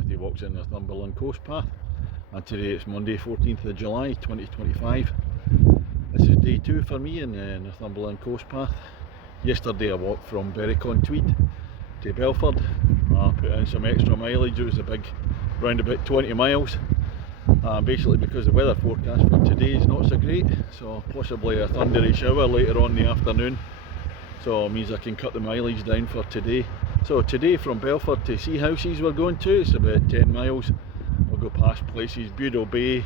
Smithy walks in Northumberland coast path, and today it's Monday 14th of July 2025. This is day 2 for me in Northumberland coast path. Yesterday I walked from Berwick-on-Tweed to Belford. I put in some extra mileage. It was a big, round about 20 miles. Basically because the weather forecast for today is not so great, so possibly a thundery shower later on in the afternoon, so it means I can cut the mileage down for today. So today from Belford to Seahouses we're going to, it's about 10 miles. We'll go past places Budo Bay,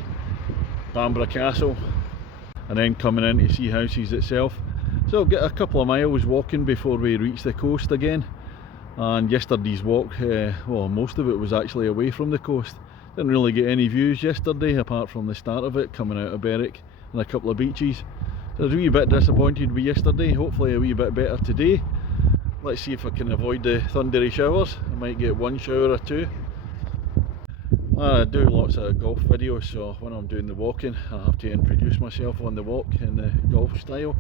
Bamborough Castle, and then coming into Seahouses itself. So I'll get a couple of miles walking before we reach the coast again. And yesterday's walk, well, most of it was actually away from the coast. Didn't really get any views yesterday apart from the start of it, coming out of Berwick and a couple of beaches. So I was a wee bit disappointed with yesterday, hopefully a wee bit better today. Let's see if I can avoid the thundery showers. I might get one shower or two. I do lots of golf videos, so when I'm doing the walking I have to introduce myself on the walk in the golf style.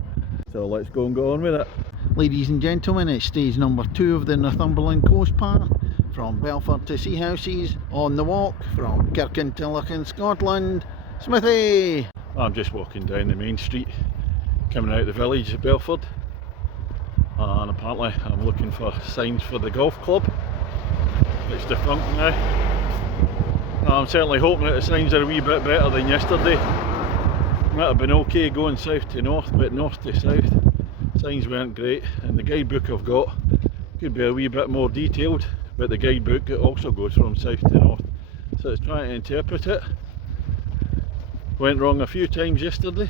So let's go and go on with it. Ladies and gentlemen, it's stage number 2 of the Northumberland coast path. From Belford to Seahouses, on the walk from Kirkintilloch in Scotland, Smithy! I'm just walking down the main street, coming out of the village of Belford, and apparently I'm looking for signs for the golf club. It's defunct now. I'm certainly hoping that the signs are a wee bit better than yesterday. Might have been okay going south to north, but north to south, signs weren't great, and the guidebook I've got could be a wee bit more detailed. But the guidebook, it also goes from south to north, so it's trying to interpret it. Went wrong a few times yesterday,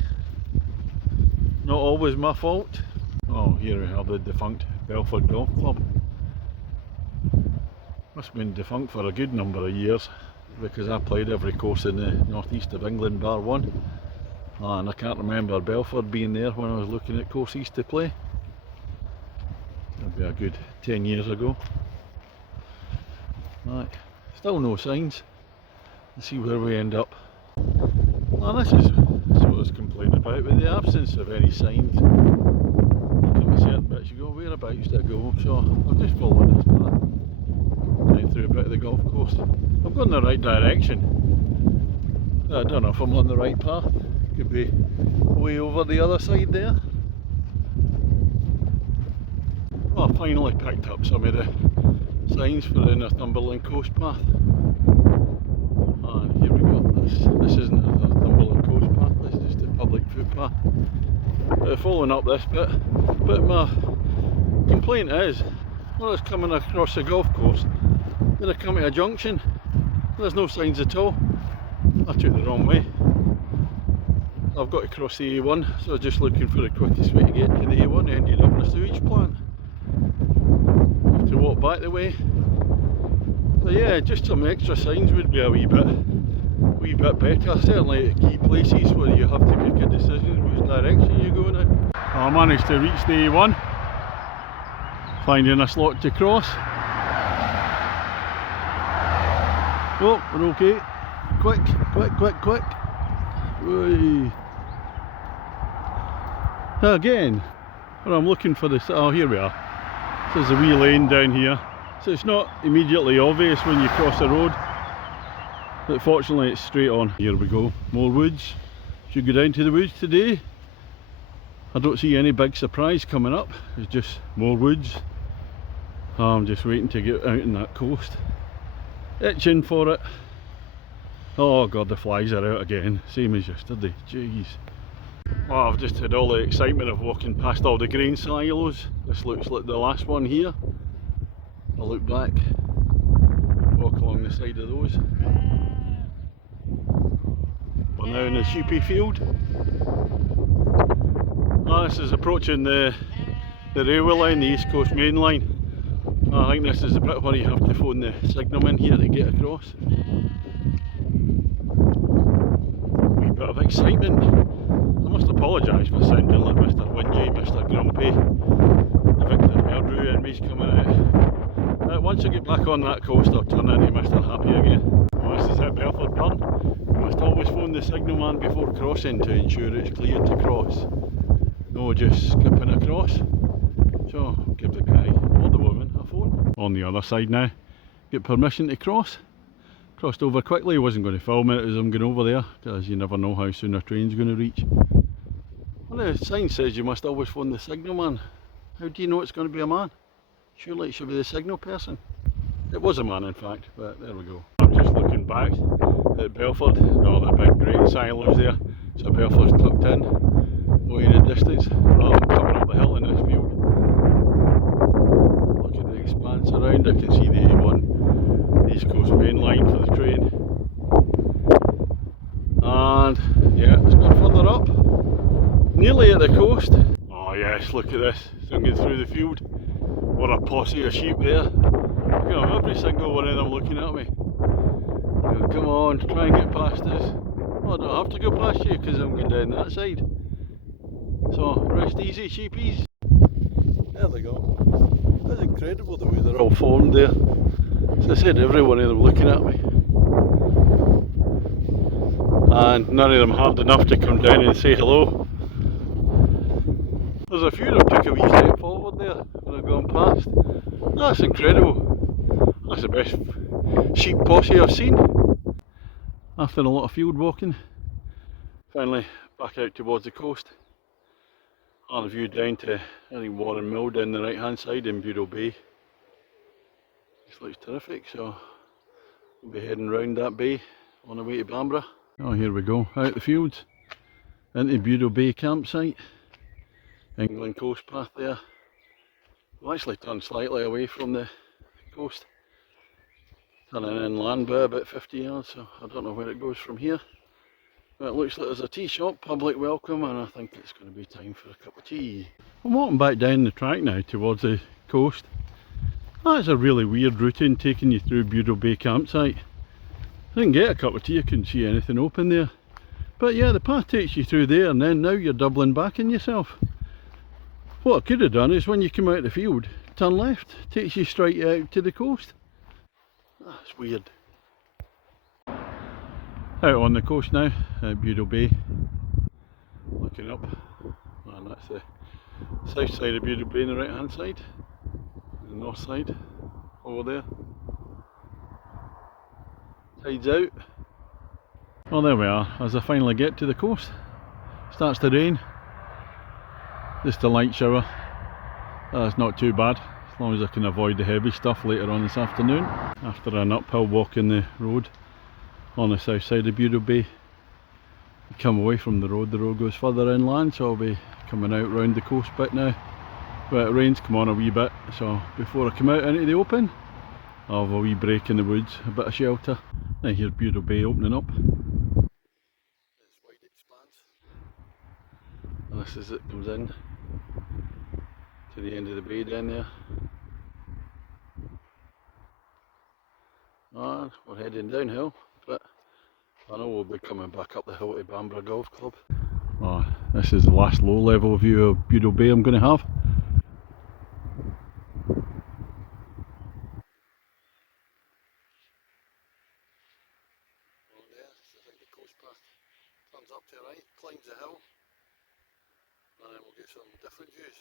not always my fault. Oh, here we have the defunct Belford Golf Club. Must have been defunct for a good number of years, because I played every course in the northeast of England bar one, and I can't remember Belford being there when I was looking at courses to play. That'd be a good 10 years ago. Right, still no signs. Let's see where we end up. Well, this is what I was complaining about, with the absence of any signs. Look at certain bits you go, whereabouts to go, so I'm just following this path down through a bit of the golf course. I'm going in the right direction. I don't know if I'm on the right path. Could be way over the other side there. Well, I finally picked up some of the signs for the Northumberland coast path, and here we go. This isn't a Northumberland coast path, this is just a public footpath. Following up this bit, but my complaint is when I was coming across the golf course, then I come to a junction, there's no signs at all. I took the wrong way. I've got to cross the A1, so I was just looking for the quickest way to get to the A1, ended up in a sewage plant. To walk back the way. So yeah, just some extra signs would be a wee bit better, certainly at key places where you have to make a decision which direction you go now. I managed to reach the A1, finding a slot to cross. Oh, we're okay. Quick. Whee. Again, when I'm looking for this, oh here we are. There's a wee lane down here, so it's not immediately obvious when you cross the road, but fortunately it's straight on. Here we go, more woods. Should go down to the woods today. I don't see any big surprise coming up, it's just more woods. I'm just waiting to get out on that coast, itching for it. Oh god, the flies are out again, same as yesterday, jeez. Well, I've just had all the excitement of walking past all the grain silos. This looks like the last one here. I'll look back, walk along the side of those. We're now in the sheepy field. This is approaching the railway line, the East Coast Main Line. I think this is the bit where you have to phone the signalman here to get across. Wee bit of excitement. I must apologise for sounding like Mr. Whingy, Mr. Grumpy. The Victor Merdrew in me's coming out. Once I get back on that coast I'll turn into Mr. Happy again. Well, this is at Belford Burn. You must always phone the signalman before crossing to ensure it's cleared to cross. No just skipping across. So give the guy or the woman a phone. On the other side now, get permission to cross. Crossed over quickly, wasn't going to film it as I'm going over there, because you never know how soon a train's going to reach. Well, the sign says you must always phone the signal man. How do you know it's going to be a man? Surely it should be the signal person. It was a man in fact, but there we go. I'm just looking back at Belford, all the big great silos there. So Belford's tucked in, way in the distance. Oh, I'm coming up the hill in this field. Look at the expanse around, I can see the A1 East Coast main line for the train. And yeah, it's got further up, nearly at the coast. Oh yes, look at this, swinging through the field. What a posse of sheep there. You know, every single one of them looking at me. You know, come on, try and get past us. Well, I don't have to go past you because I'm going down that side. So, rest easy, sheepies. There they go. That's incredible the way they're all formed there. As I said, every one of them looking at me. And none of them hard enough to come down and say hello. There's a few that took a wee step forward there when I've gone past. That's incredible. That's the best sheep posse I've seen. After a lot of field walking, finally back out towards the coast. On a view down to, I think, Warren Mill down the right hand side in Bureau Bay. This looks terrific, so we'll be heading round that bay on the way to Bamborough. Oh, here we go, out the fields into Bureau Bay campsite. England coast path there. We'll actually turn slightly away from the coast, turning inland by about 50 yards, so I don't know where it goes from here. But it looks like there's a tea shop, public welcome, and I think it's going to be time for a cup of tea. I'm walking back down the track now towards the coast. That's a really weird routine taking you through Bureau Bay campsite. I didn't get a cup of tea, I couldn't see anything open there. But yeah, the path takes you through there and then now you're doubling back in yourself. What I could have done is when you come out of the field, turn left, takes you straight out to the coast. That's weird. Out on the coast now, at Bureau Bay, looking up, and that's the south side of Bureau Bay on the right hand side, the north side, over there. Tide's out. Well, there we are, as I finally get to the coast. Starts to rain, just a light shower. That's not too bad, as long as I can avoid the heavy stuff later on this afternoon. After an uphill walk in the road on the south side of Bureau Bay, you come away from the road goes further inland, so I'll be coming out round the coast bit now. But it rain's come on a wee bit, so before I come out into the open, I'll have a wee break in the woods, a bit of shelter. Now here's Bureau Bay opening up. This wide expanse. And this is it comes in to the end of the bay down there. And we're heading downhill, but I know we'll be coming back up the hill to Bamborough Golf Club. Oh, this is the last low level view of Bureau Bay I'm going to have. Well, there, I think the coast path turns up to the right, climbs the hill, and then we'll get some different views.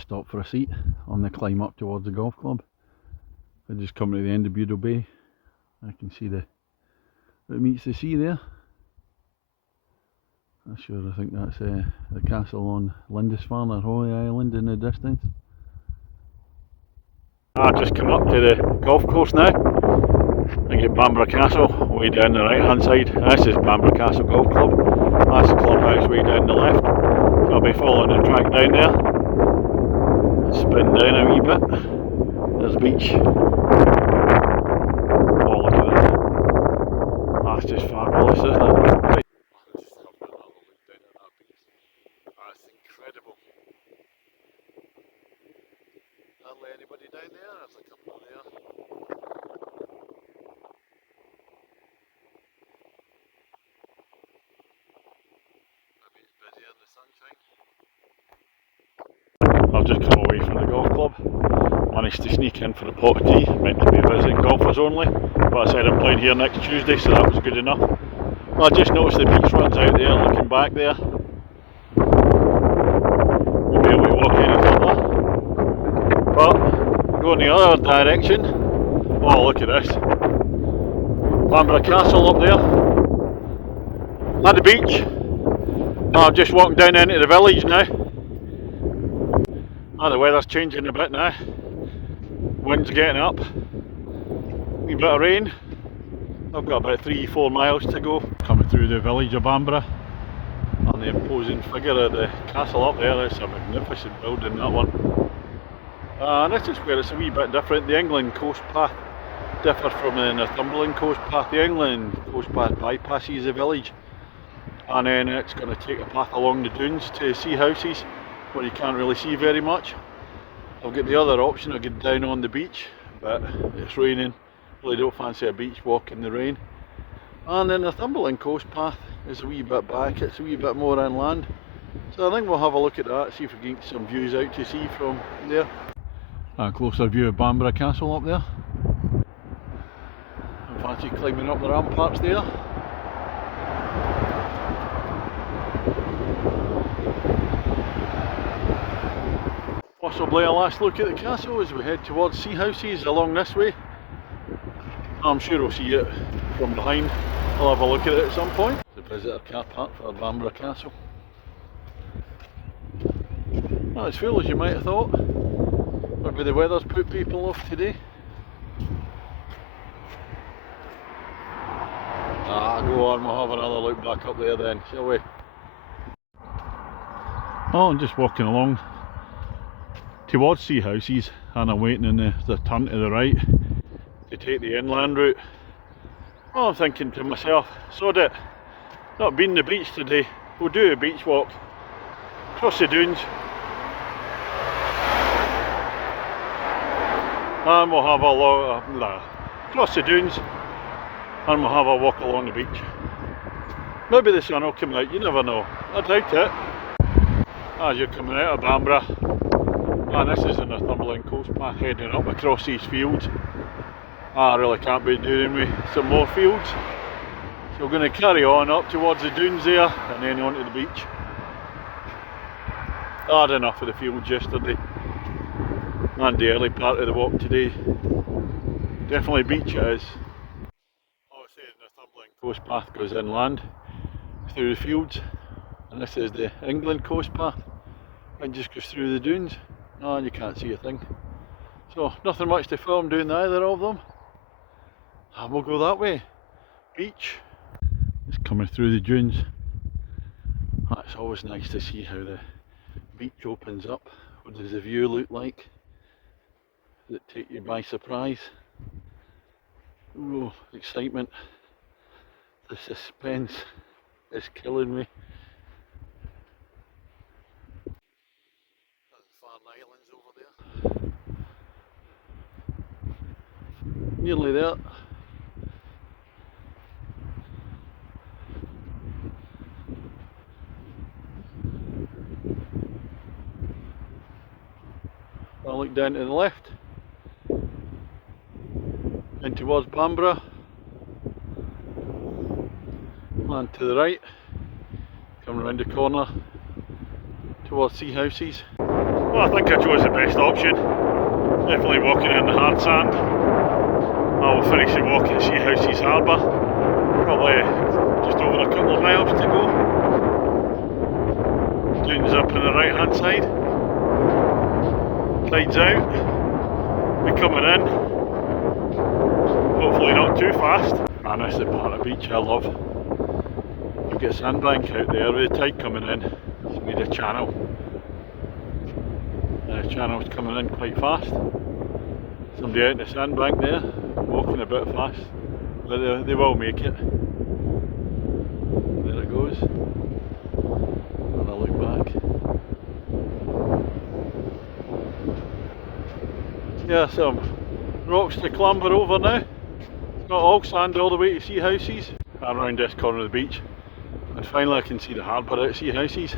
Stop for a seat on the climb up towards the golf club. I just come to the end of Bureau Bay. I can see it meets the sea there. Not sure, I think that's the castle on Lindisfarne or Hoy Island in the distance. I've just come up to the golf course now. I get Bamborough Castle way down the right hand side. This is Bamborough Castle Golf Club. That's the clubhouse way down the left. So I'll be following the track down there. Spin down a wee bit. There's the beach. Oh, look at that. That's just fabulous, isn't it? Right. That's incredible. Hardly anybody down there. There's a couple there. Maybe it's busier in the sunshine. I've just come away from the golf club. Managed to sneak in for a pot of tea. Meant to be visiting golfers only, but I said I'm playing here next Tuesday, so that was good enough. I just noticed the beach runs out there, looking back there. Won't be able to walk any further. But go in the other direction. Oh, look at this. Bamborough Castle up there. At the beach. I'm just walking down into the village now. The weather's changing a bit now. Wind's getting up. A wee bit of rain. I've got about 3-4 miles to go. Coming through the village of Bamborough. And the imposing figure of the castle up there. It's a magnificent building, that one. This is where it's a wee bit different. The England coast path differs from the Northumberland coast path. The England coast path bypasses the village. And then it's going to take a path along the dunes to Seahouses, where you can't really see very much. I've got the other option of getting down on the beach, but it's raining. Really don't fancy a beach walk in the rain. And the Northumberland coast path is a wee bit back, it's a wee bit more inland. So I think we'll have a look at that, see if we can get some views out to sea from there. A closer view of Bamborough Castle up there. I fancy climbing up the ramparts there. Possibly a last look at the castle as we head towards Seahouses along this way. I'm sure we'll see it from behind. I'll have a look at it at some point. The visitor car park for Bamborough Castle. Not as full as you might have thought. Maybe the weather's put people off today. Go on, we'll have another look back up there then, shall we? Oh, I'm just walking along towards Seahouses, and I'm waiting in the turn to the right to take the inland route. Oh, I'm thinking to myself, sod it, not been the beach today, we'll do a beach walk across the dunes and we'll have across the dunes and we'll have a walk along the beach. Maybe the sun will come out, you never know. I doubt it. As you're coming out of Bamborough, and this is the Northumberland coast path heading up across these fields. I really can't be doing with some more fields. So we're going to carry on up towards the dunes there and then onto the beach. I had enough of the fields yesterday and the early part of the walk today. Definitely beach it is. Obviously the Northumberland coast path goes inland through the fields, and this is the England coast path and just goes through the dunes. And you can't see a thing. So nothing much to film doing either of them. And we'll go that way. Beach. It's coming through the dunes. It's always nice to see how the beach opens up. What does the view look like? Does it take you by surprise? Ooh, excitement. The suspense is killing me. Islands over there. Nearly there. I'll look down to the left and towards Bamborough, and to the right, coming around the corner towards Seahouses. Well, I think I chose the best option. Definitely walking in the hard sand. I will finish the walk at Seahouses Harbour. Probably just over a couple of miles to go. mountains up on the right hand side. Tide's out. We're coming in. Hopefully not too fast. And this is the part of the beach I love. We've got a sandbank out there with the tide coming in. It's made a channel. The channel's coming in quite fast. Somebody out in the sandbank there, walking a bit fast, but they will make it. There it goes. And I look back. Yeah, some rocks to clamber over now. It's not all sand all the way to Seahouses. And around this corner of the beach. And finally I can see the harbour out of Seahouses.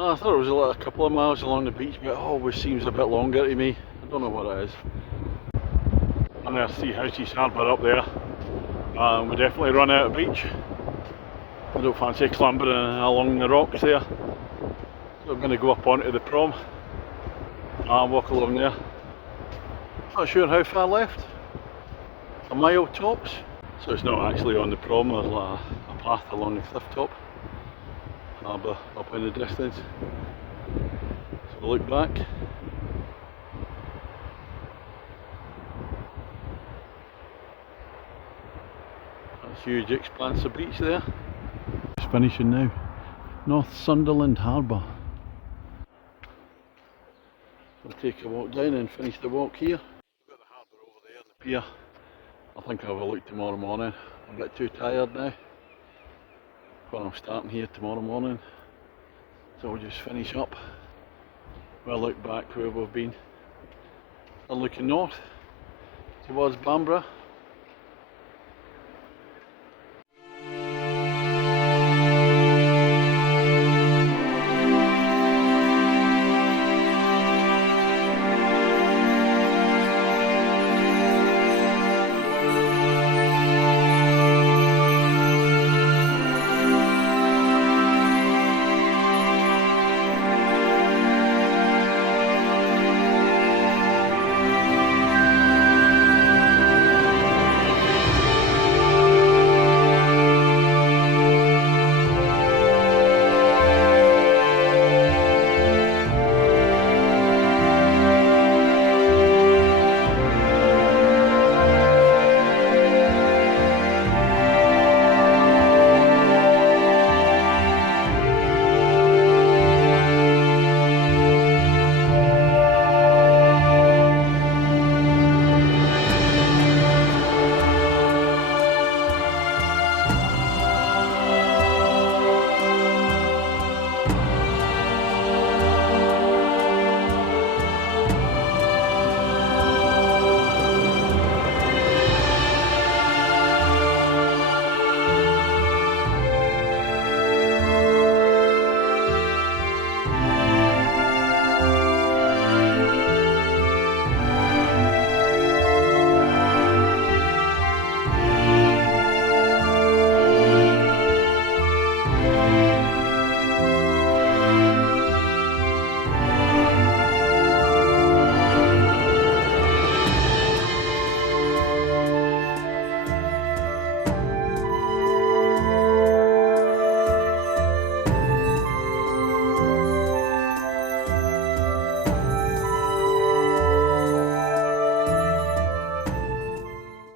I thought it was a couple of miles along the beach, but it always seems a bit longer to me. I don't know what it is. And there's Seahouses harbour up there. We definitely run out of beach. I don't fancy clambering along the rocks there. So I'm going to go up onto the prom and walk along there. Not sure how far left. A mile tops. So it's not actually on the prom, there's a path along the cliff top. Harbour up in the distance. So look back. That's a huge expanse of beach there. It's finishing now. Northumberland Harbour. We'll take a walk down and finish the walk here. We've got the harbour over there and the pier. I think I'll have a look tomorrow morning. I'm a bit too tired now. When I'm starting here tomorrow morning, so we'll just finish up. We'll look back where we've been. And looking north towards Bamborough.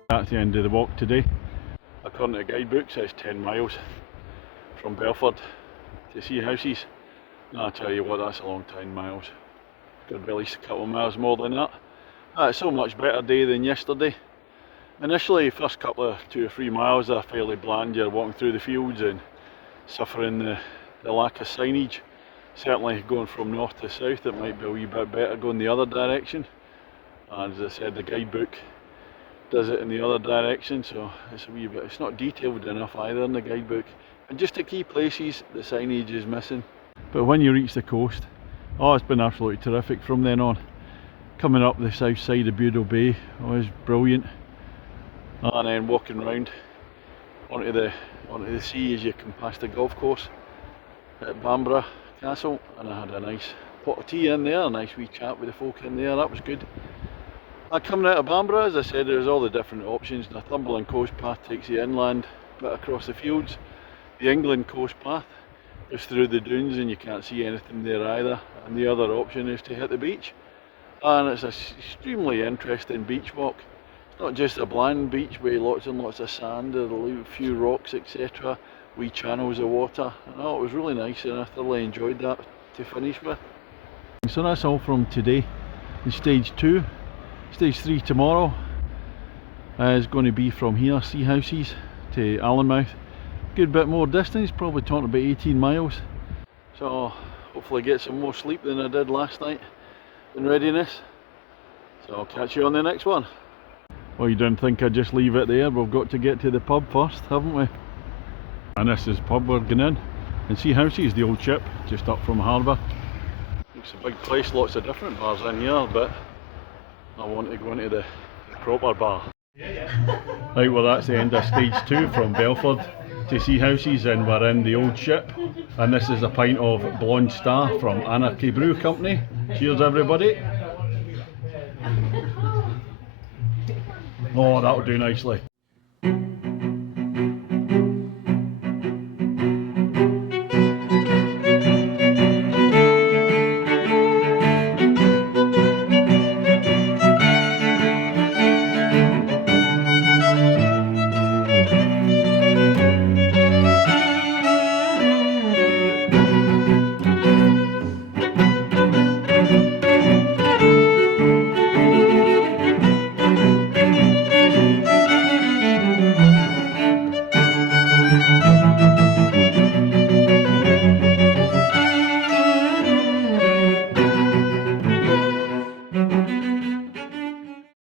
That's the end of the walk today. According to the guidebook, it says 10 miles from Belford to Seahouses. Now I tell you what, that's a long 10 miles. Could be at least a couple of miles more than that. It's so much better day than yesterday. Initially, first couple of 2 or 3 miles are fairly bland. You're walking through the fields and suffering the lack of signage. Certainly going from north to south, it might be a wee bit better going the other direction. And as I said, the guidebook does it in the other direction, so it's a wee bit, it's not detailed enough either in the guidebook. And just at key places, the signage is missing. But when you reach the coast, oh, it's been absolutely terrific from then on. Coming up the south side of Budo Bay, oh, it's brilliant. And then walking round onto the sea as you come past the golf course at Bamborough Castle, and I had a nice pot of tea in there, a nice wee chat with the folk in there. That was good. Coming out of Bamborough, as I said, there's all the different options. The Northumberland coast path takes you inland, bit across the fields. The England coast path It's through the dunes and you can't see anything there either, and the other option is to hit the beach, and it's an extremely interesting beach walk. It's not just a bland beach with lots and lots of sand, there are a few rocks etc, wee channels of water, and it was really nice and I thoroughly enjoyed that to finish with. So that's all from today in stage 2. Stage 3 tomorrow is going to be from here, Seahouses, to Allenmouth. Good bit more distance, probably talking about 18 miles. So hopefully get some more sleep than I did last night in readiness. So I'll catch you on the next one. Well, you don't think I'd just leave it there, we've got to get to the pub first, haven't we? And this is the pub we're going in. And Seahouses, the old ship, just up from harbour. It's a big place, lots of different bars in here, but I want to go into the proper bar. Right, well that's the end of stage 2 from Belford to Seahouses, and we're in the old ship. And this is a pint of Blonde Star from Anarchy Brew Company. Cheers everybody. Oh, that'll do nicely.